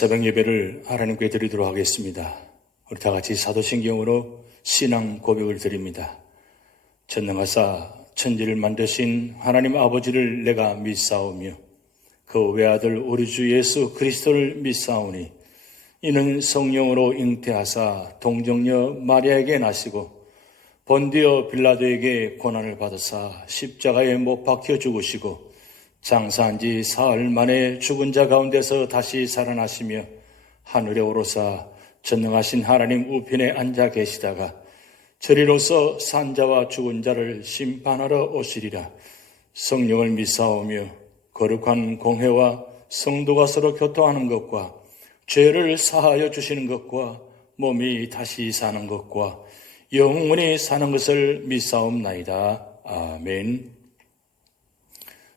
새벽 예배를 하나님께 드리도록 하겠습니다. 우리 다 같이 사도신경으로 신앙 고백을 드립니다. 전능하사 천지를 만드신 하나님 아버지를 내가 믿사오며 그 외아들 우리 주 예수 그리스도를 믿사오니 이는 성령으로 잉태하사 동정녀 마리아에게 나시고 본디오 빌라도에게 고난을 받으사 십자가에 못 박혀 죽으시고 장사한 지 사흘 만에 죽은 자 가운데서 다시 살아나시며 하늘에 오르사 전능하신 하나님 우편에 앉아 계시다가 저리로서 산자와 죽은 자를 심판하러 오시리라. 성령을 믿사오며 거룩한 공회와 성도가 서로 교통하는 것과 죄를 사하여 주시는 것과 몸이 다시 사는 것과 영원히 사는 것을 믿사옵나이다. 아멘.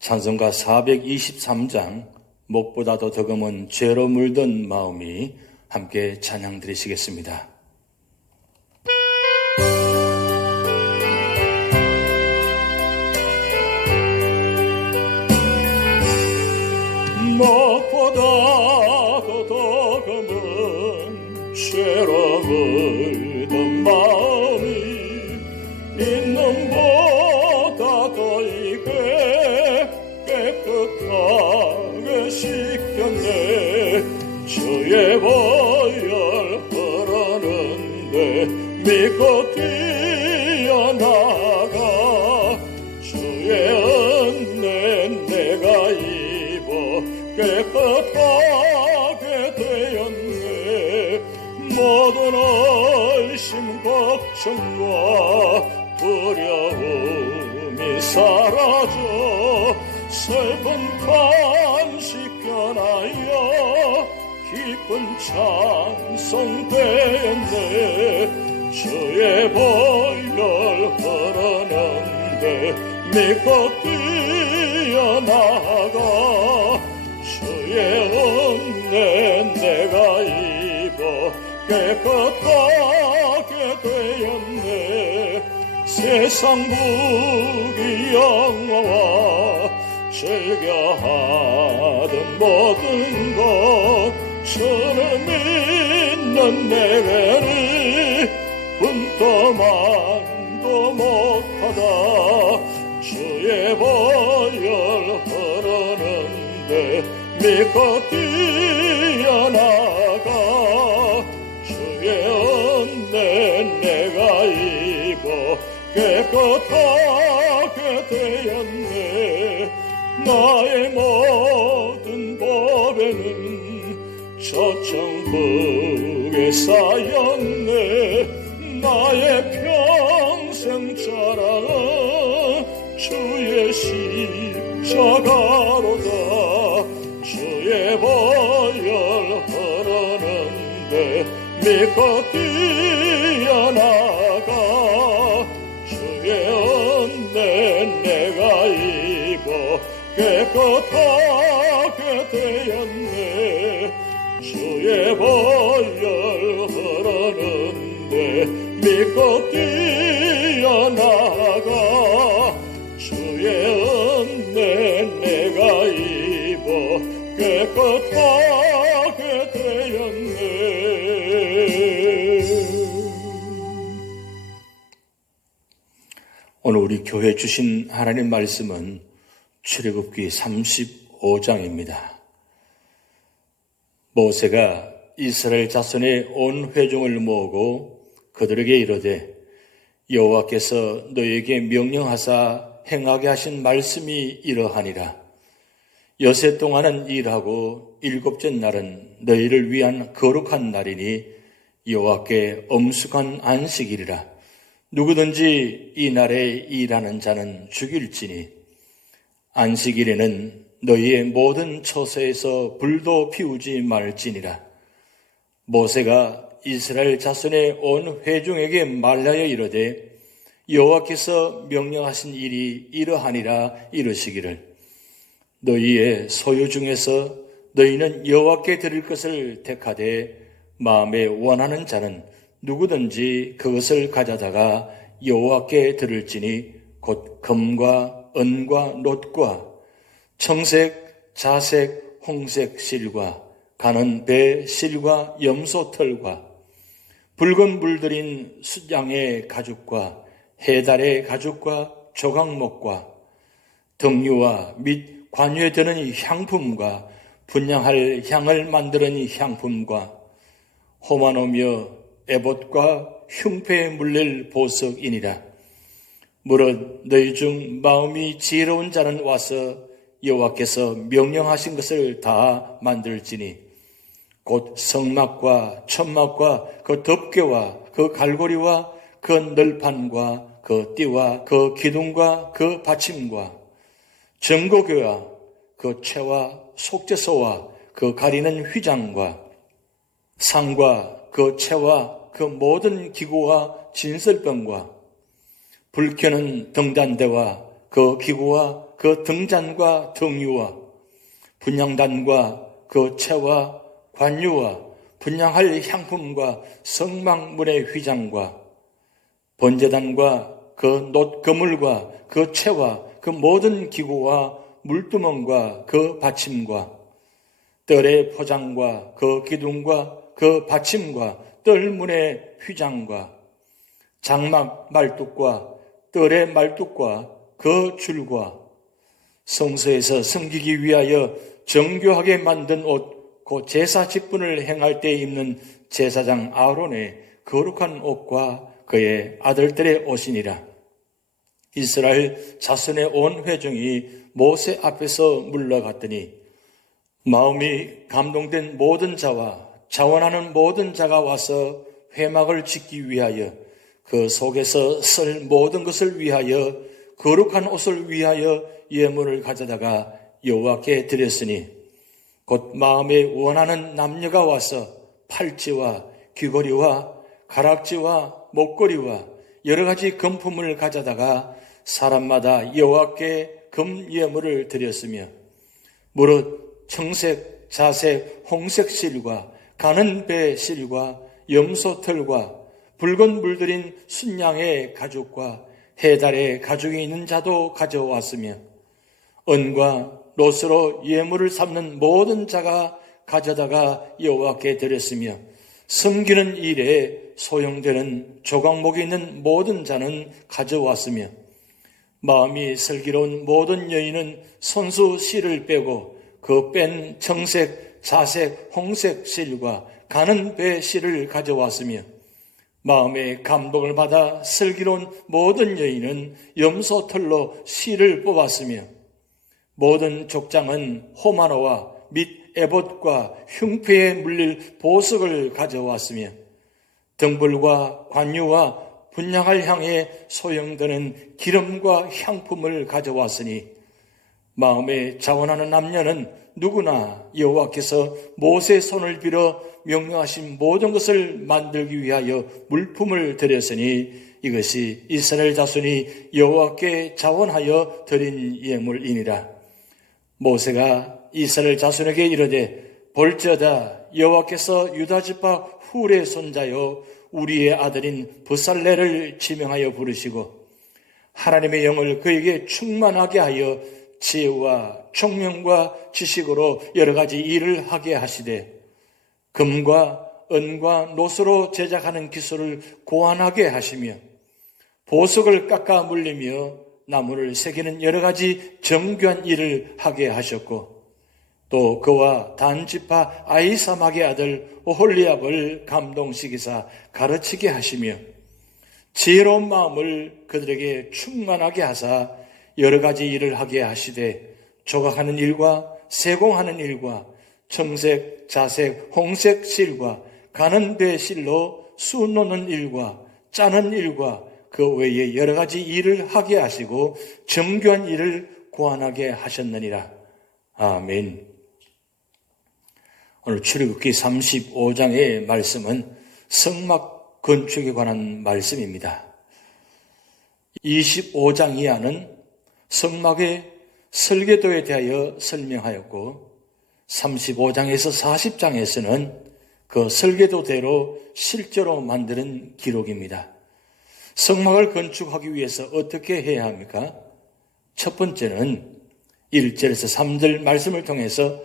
찬송가 423장 목보다도 덕음은 죄로 물든 마음이 함께 찬양 드리시겠습니다. 목보다도 덕음은 죄로 물든 마음이 있는 보다 더 깨끗하게 씻겼네. 주의 보혈 흐르는데 믿고 뛰어나가 주의 은혜 내가 입어 깨끗하게 되었네. 모든 의심 걱정과 두려움이 사라져 슬픈 간식 변하여 기쁜 찬송 되었네. 주의 보혈 흐르는데 믿고 뛰어나가 주의 은혜 내가 입어 깨끗하게 되었네. 세상 부귀영화와 즐겨하던 모든 것 주를 믿는 내게는 분떠만도 못하다. 주의 보혈 흐르는데 믿고 뛰어나가 주의 은혜 내가 입어 깨끗하게 되었네. 나의 모든 법에는 저천국에 쌓였네. 나의 평생 자랑은 주의 십자가로다. 주의 보혈 흐르는데 믿고 뛰어나가 주의 은혜 내가 입어 깨끗하게 되었네. 주의 보혈 흐르는데 믿고 뛰어나가 주의 은혜 내가 입어 깨끗하게 되었네. 오늘 우리 교회 주신 하나님 말씀은 출애굽기 35장입니다. 모세가 이스라엘 자손의 온 회중을 모으고 그들에게 이르되 여호와께서 너희에게 명령하사 행하게 하신 말씀이 이러하니라. 여세 동안은 일하고 일곱째 날은 너희를 위한 거룩한 날이니 여호와께 엄숙한 안식일이라. 누구든지 이 날에 일하는 자는 죽일지니 안식일에는 너희의 모든 처소에서 불도 피우지 말지니라. 모세가 이스라엘 자손의 온 회중에게 말하여 이르되 여호와께서 명령하신 일이 이러하니라 이르시기를 너희의 소유 중에서 너희는 여호와께 드릴 것을 택하되 마음에 원하는 자는 누구든지 그것을 가져다가 여호와께 드릴지니 곧 금과 은과 놋과 청색, 자색, 홍색 실과 가는 배 실과 염소 털과 붉은 물들인 숫양의 가죽과 해달의 가죽과 조각목과 등유와 및 관유에 드는 향품과 분향할 향을 만드는 향품과 호마노며 에봇과 흉패에 물릴 보석이니라. 무릇 너희 중 마음이 지혜로운 자는 와서 여호와께서 명령하신 것을 다 만들지니 곧 성막과 천막과 그 덮개와 그 갈고리와 그 널판과 그 띠와 그 기둥과 그 받침과 증거교와 그 채와 속죄소와 그 가리는 휘장과 상과 그 채와 그 모든 기구와 진설병과 불 켜는 등잔대와 그 기구와 그 등잔과 등유와 분향단과 그 채와 관유와 분향할 향품과 성막문의 휘장과 번제단과 그 놋 그물과 그 채와 그 모든 기구와 물두멍과 그 받침과 뜰의 포장과 그 기둥과 그 받침과 뜰문의 휘장과 장막 말뚝과 뜰의 말뚝과 그 줄과 성소에서 섬기기 위하여 정교하게 만든 옷 그 제사 직분을 행할 때 입는 제사장 아론의 거룩한 옷과 그의 아들들의 옷이니라. 이스라엘 자손의 온 회중이 모세 앞에서 물러갔더니 마음이 감동된 모든 자와 자원하는 모든 자가 와서 회막을 짓기 위하여 그 속에서 쓸 모든 것을 위하여 거룩한 옷을 위하여 예물을 가져다가 여호와께 드렸으니 곧 마음에 원하는 남녀가 와서 팔찌와 귀걸이와 가락지와 목걸이와 여러 가지 금품을 가져다가 사람마다 여호와께 금 예물을 드렸으며 무릇 청색, 자색, 홍색 실과 가는 배 실과 염소 털과 붉은 물들인 순양의 가죽과 해달의 가죽이 있는 자도 가져왔으며 은과 놋으로 예물을 삼는 모든 자가 가져다가 여호와께 드렸으며 섬기는 일에 소용되는 조각목이 있는 모든 자는 가져왔으며 마음이 슬기로운 모든 여인은 손수 실을 빼고 그 뺀 청색, 자색, 홍색 실과 가는 배 실을 가져왔으며 마음의 감동을 받아 슬기로운 모든 여인은 염소 털로 실을 뽑았으며 모든 족장은 호마노와 및 에봇과 흉패에 물릴 보석을 가져왔으며 등불과 관유와 분향할 향에 소용되는 기름과 향품을 가져왔으니 마음에 자원하는 남녀는 누구나 여호와께서 모세의 손을 빌어 명령하신 모든 것을 만들기 위하여 물품을 드렸으니 이것이 이스라엘 자손이 여호와께 자원하여 드린 예물이니라. 모세가 이스라엘 자손에게 이르되 볼지어다 여호와께서 유다 지파 훌의 손자요 우리의 아들인 브살레를 지명하여 부르시고 하나님의 영을 그에게 충만하게 하여 지혜와 총명과 지식으로 여러 가지 일을 하게 하시되 금과 은과 놋으로 제작하는 기술을 고안하게 하시며 보석을 깎아 물리며 나무를 새기는 여러 가지 정교한 일을 하게 하셨고 또 그와 단지파 아히사막의 아들 오홀리압을 감동시키사 가르치게 하시며 지혜로운 마음을 그들에게 충만하게 하사 여러 가지 일을 하게 하시되 조각하는 일과 세공하는 일과 청색, 자색, 홍색 실과 가는 배 실로 수 놓는 일과 짜는 일과 그 외에 여러 가지 일을 하게 하시고 정교한 일을 고안하게 하셨느니라. 아멘. 오늘 출애굽기 35장의 말씀은 성막 건축에 관한 말씀입니다. 25장 이하는 성막의 설계도에 대하여 설명하였고 35장에서 40장에서는 그 설계도대로 실제로 만드는 기록입니다. 성막을 건축하기 위해서 어떻게 해야 합니까? 첫 번째는 1절에서 3절 말씀을 통해서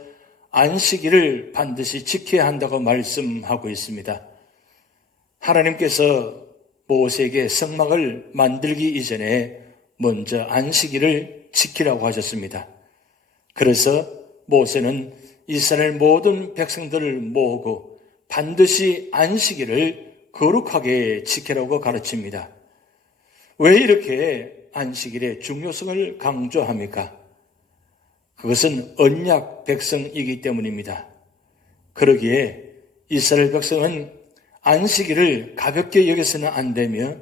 안식일을 반드시 지켜야 한다고 말씀하고 있습니다. 하나님께서 모세에게 성막을 만들기 이전에 먼저 안식일을 지키라고 하셨습니다. 그래서 모세는 이스라엘 모든 백성들을 모으고 반드시 안식일을 거룩하게 지키라고 가르칩니다. 왜 이렇게 안식일의 중요성을 강조합니까? 그것은 언약 백성이기 때문입니다. 그러기에 이스라엘 백성은 안식일을 가볍게 여겨서는 안 되며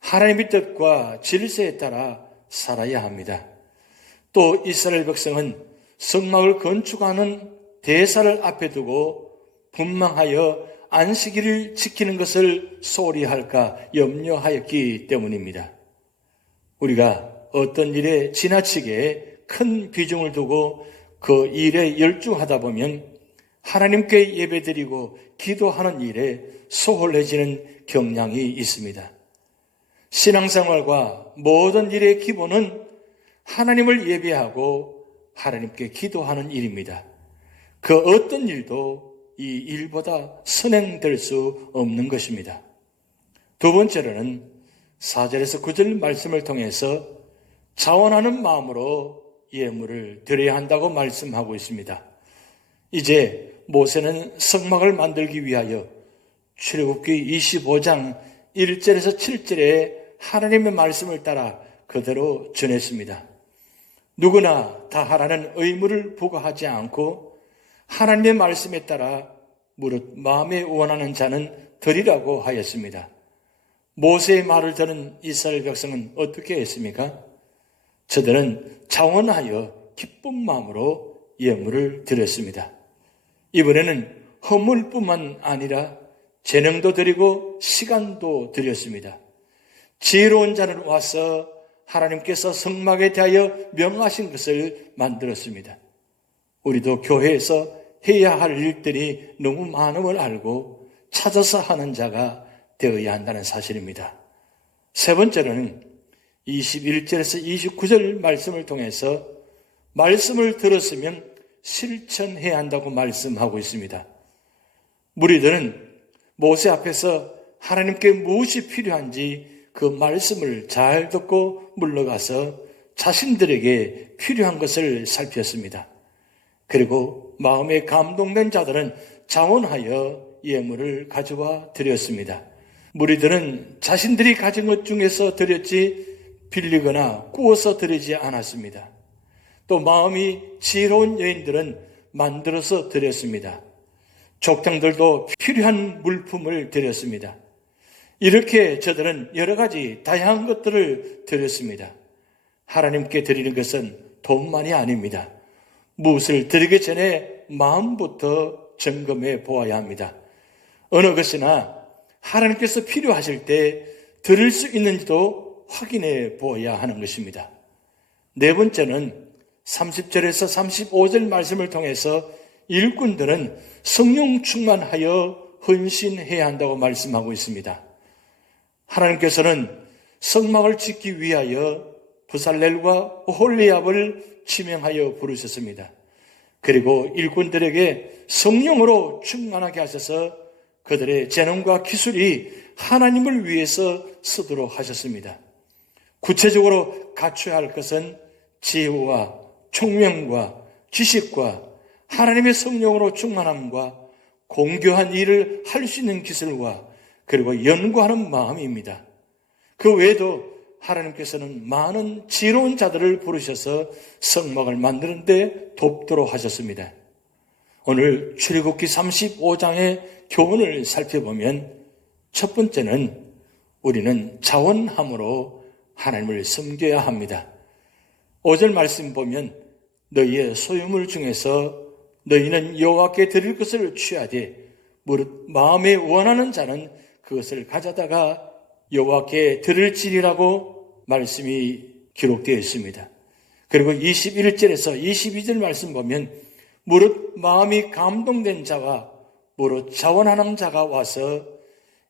하나님의 뜻과 질서에 따라 살아야 합니다. 또 이스라엘 백성은 성막을 건축하는 대사를 앞에 두고 분망하여 안식일을 지키는 것을 소홀히 할까 염려하였기 때문입니다. 우리가 어떤 일에 지나치게 큰 비중을 두고 그 일에 열중하다 보면 하나님께 예배드리고 기도하는 일에 소홀해지는 경향이 있습니다. 신앙생활과 모든 일의 기본은 하나님을 예배하고 하나님께 기도하는 일입니다. 그 어떤 일도 이 일보다 선행될 수 없는 것입니다. 두 번째로는 4절에서 9절 말씀을 통해서 자원하는 마음으로 예물을 드려야 한다고 말씀하고 있습니다. 이제 모세는 성막을 만들기 위하여 출애굽기 25장 1절에서 7절에 하나님의 말씀을 따라 그대로 전했습니다. 누구나 다 하라는 의무를 부과하지 않고 하나님의 말씀에 따라 무릇 마음에 원하는 자는 드리라고 하였습니다. 모세의 말을 들은 이스라엘 백성은 어떻게 했습니까? 저들은 자원하여 기쁜 마음으로 예물을 드렸습니다. 이번에는 허물뿐만 아니라 재능도 드리고 시간도 드렸습니다. 지혜로운 자는 와서 하나님께서 성막에 대하여 명하신 것을 만들었습니다. 우리도 교회에서 해야 할 일들이 너무 많음을 알고 찾아서 하는 자가 되어야 한다는 사실입니다. 세 번째로는 21절에서 29절 말씀을 통해서 말씀을 들었으면 실천해야 한다고 말씀하고 있습니다. 무리들은 모세 앞에서 하나님께 무엇이 필요한지 그 말씀을 잘 듣고 물러가서 자신들에게 필요한 것을 살폈습니다. 그리고 마음에 감동된 자들은 자원하여 예물을 가져와 드렸습니다. 무리들은 자신들이 가진 것 중에서 드렸지 빌리거나 구워서 드리지 않았습니다. 또 마음이 지혜로운 여인들은 만들어서 드렸습니다. 족장들도 필요한 물품을 드렸습니다. 이렇게 저들은 여러 가지 다양한 것들을 드렸습니다. 하나님께 드리는 것은 돈만이 아닙니다. 무엇을 드리기 전에 마음부터 점검해 보아야 합니다. 어느 것이나 하나님께서 필요하실 때 드릴 수 있는지도 확인해 보아야 하는 것입니다. 네 번째는 30절에서 35절 말씀을 통해서 일꾼들은 성령 충만하여 헌신해야 한다고 말씀하고 있습니다. 하나님께서는 성막을 짓기 위하여 부살렐과 오홀리압을 지명하여 부르셨습니다. 그리고 일꾼들에게 성령으로 충만하게 하셔서 그들의 재능과 기술이 하나님을 위해서 쓰도록 하셨습니다. 구체적으로 갖춰야 할 것은 지혜와 총명과 지식과 하나님의 성령으로 충만함과 공교한 일을 할 수 있는 기술과 그리고 연구하는 마음입니다. 그 외에도 하나님께서는 많은 지혜로운 자들을 부르셔서 성막을 만드는 데 돕도록 하셨습니다. 오늘 출애굽기 35장의 교훈을 살펴보면 첫 번째는 우리는 자원함으로 하나님을 섬겨야 합니다. 5절 말씀 보면 너희의 소유물 중에서 너희는 여호와께 드릴 것을 취하되 무릇 마음에 원하는 자는 그것을 가져다가 여호와께 드릴지니라고 말씀이 기록되어 있습니다. 그리고 21절에서 22절 말씀 보면 무릇 마음이 감동된 자와 무릇 자원하는 자가 와서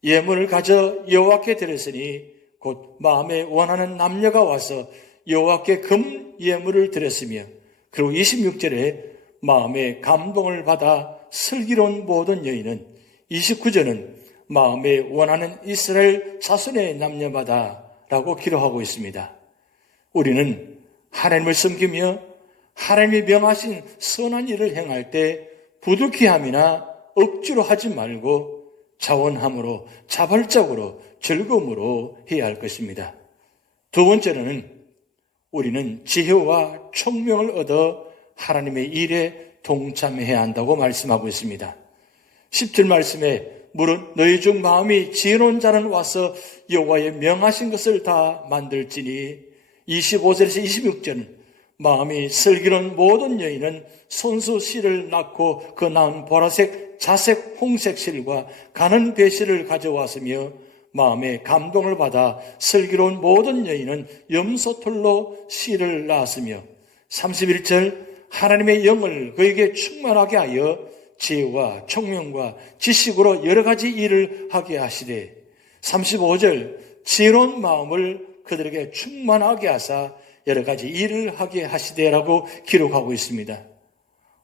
예물을 가져 여호와께 드렸으니 곧 마음에 원하는 남녀가 와서 여호와께 금 예물을 드렸으며 그리고 26절에 마음의 감동을 받아 슬기로운 모든 여인은 29절은 마음에 원하는 이스라엘 자손의 남녀마다 라고 기록하고 있습니다. 우리는 하나님을 섬기며 하나님이 명하신 선한 일을 행할 때 부득이함이나 억지로 하지 말고 자원함으로 자발적으로 즐거움으로 해야 할 것입니다. 두 번째로는 우리는 지혜와 총명을 얻어 하나님의 일에 동참해야 한다고 말씀하고 있습니다. 10절 말씀에 무릇 너희 중 마음이 지혜로운 자는 와서 여호와의 명하신 것을 다 만들지니 25절에서 26절은 마음이 슬기로운 모든 여인은 손수 실을 낳고 그 낳은 보라색, 자색, 홍색 실과 가는 배실을 가져왔으며 마음에 감동을 받아 슬기로운 모든 여인은 염소털로 실을 낳았으며 31절 하나님의 영을 그에게 충만하게 하여 지혜와 총명과 지식으로 여러 가지 일을 하게 하시되 35절 지혜로운 마음을 그들에게 충만하게 하사 여러 가지 일을 하게 하시되라고 기록하고 있습니다.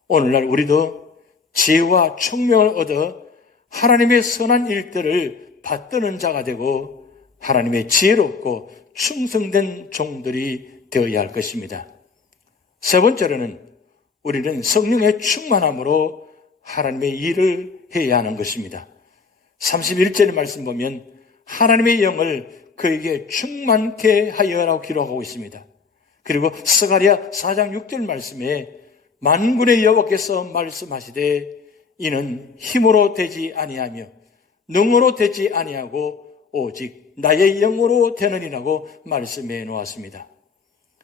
오늘날 우리도 지혜와 총명을 얻어 하나님의 선한 일들을 받드는 자가 되고 하나님의 지혜롭고 충성된 종들이 되어야 할 것입니다. 세 번째로는 우리는 성령의 충만함으로 하나님의 일을 해야 하는 것입니다. 31절의 말씀 보면 하나님의 영을 그에게 충만케 하여라고 기록하고 있습니다. 그리고 스가랴 4장 6절 말씀에 만군의 여호와께서 말씀하시되 이는 힘으로 되지 아니하며 능으로 되지 아니하고 오직 나의 영으로 되느니라고 말씀해 놓았습니다.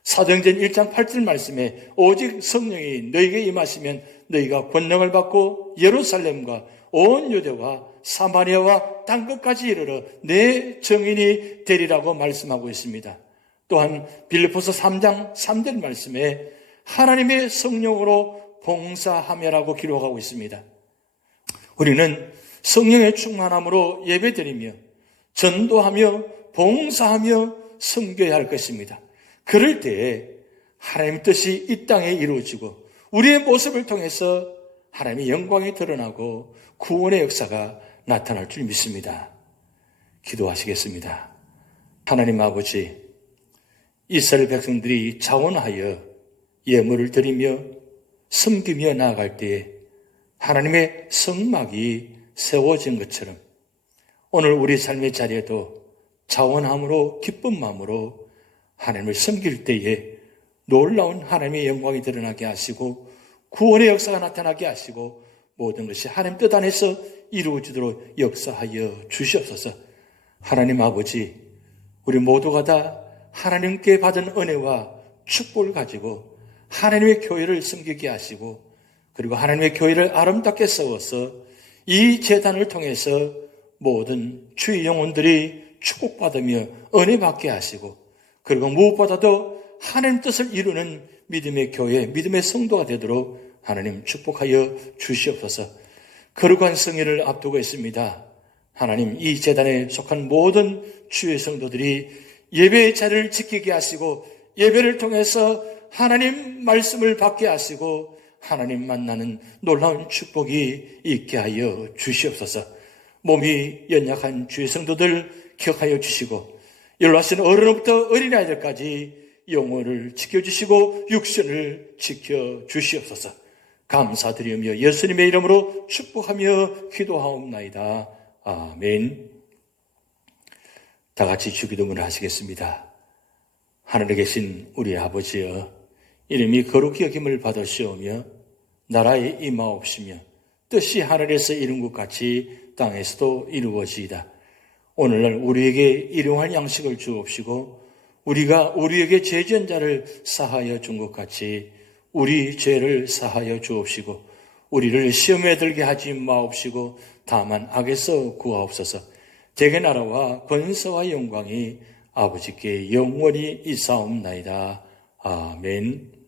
사도행전 1장 8절 말씀에 오직 성령이 너희에게 임하시면 너희가 권능을 받고 예루살렘과 온 유대와 사마리아와 땅끝까지 이르러 내 증인이 되리라고 말씀하고 있습니다. 또한 빌립보서 3장 3절 말씀에 하나님의 성령으로 봉사하며라고 기록하고 있습니다. 우리는 성령의 충만함으로 예배드리며 전도하며 봉사하며 섬겨야 할 것입니다. 그럴 때에 하나님의 뜻이 이 땅에 이루어지고 우리의 모습을 통해서 하나님의 영광이 드러나고 구원의 역사가 나타날 줄 믿습니다. 기도하시겠습니다. 하나님 아버지, 이스라엘 백성들이 자원하여 예물을 드리며 섬기며 나아갈 때에 하나님의 성막이 세워진 것처럼 오늘 우리 삶의 자리에도 자원함으로 기쁜 마음으로 하나님을 섬길 때에 놀라운 하나님의 영광이 드러나게 하시고 구원의 역사가 나타나게 하시고 모든 것이 하나님 뜻 안에서 이루어지도록 역사하여 주시옵소서. 하나님 아버지, 우리 모두가 다 하나님께 받은 은혜와 축복을 가지고 하나님의 교회를 섬기게 하시고 그리고 하나님의 교회를 아름답게 세워서 이 제단을 통해서 모든 주의 영혼들이 축복받으며 은혜 받게 하시고 그리고 무엇보다도 하나님 뜻을 이루는 믿음의 교회, 믿음의 성도가 되도록 하나님 축복하여 주시옵소서. 거룩한 성회를 앞두고 있습니다. 하나님, 이 제단에 속한 모든 주의 성도들이 예배의 자리를 지키게 하시고 예배를 통해서 하나님 말씀을 받게 하시고 하나님 만나는 놀라운 축복이 있게 하여 주시옵소서. 몸이 연약한 주의 성도들 기억하여 주시고 연로하신 어른부터 어린아이들까지 영혼을 지켜주시고 육신을 지켜주시옵소서. 감사드리며 예수님의 이름으로 축복하며 기도하옵나이다. 아멘. 다 같이 주기도문을 하시겠습니다. 하늘에 계신 우리 아버지여, 이름이 거룩히 여김을 받으시오며 나라에 임하옵시며 뜻이 하늘에서 이룬 것 같이 땅에서도 이루어지이다. 오늘날 우리에게 일용할 양식을 주옵시고 우리가 우리에게 죄 지은 자를 사하여 준 것 같이 우리 죄를 사하여 주옵시고 우리를 시험에 들게 하지 마옵시고 다만 악에서 구하옵소서. 대개 나라와 권세와 영광이 아버지께 영원히 있사옵나이다. 아멘.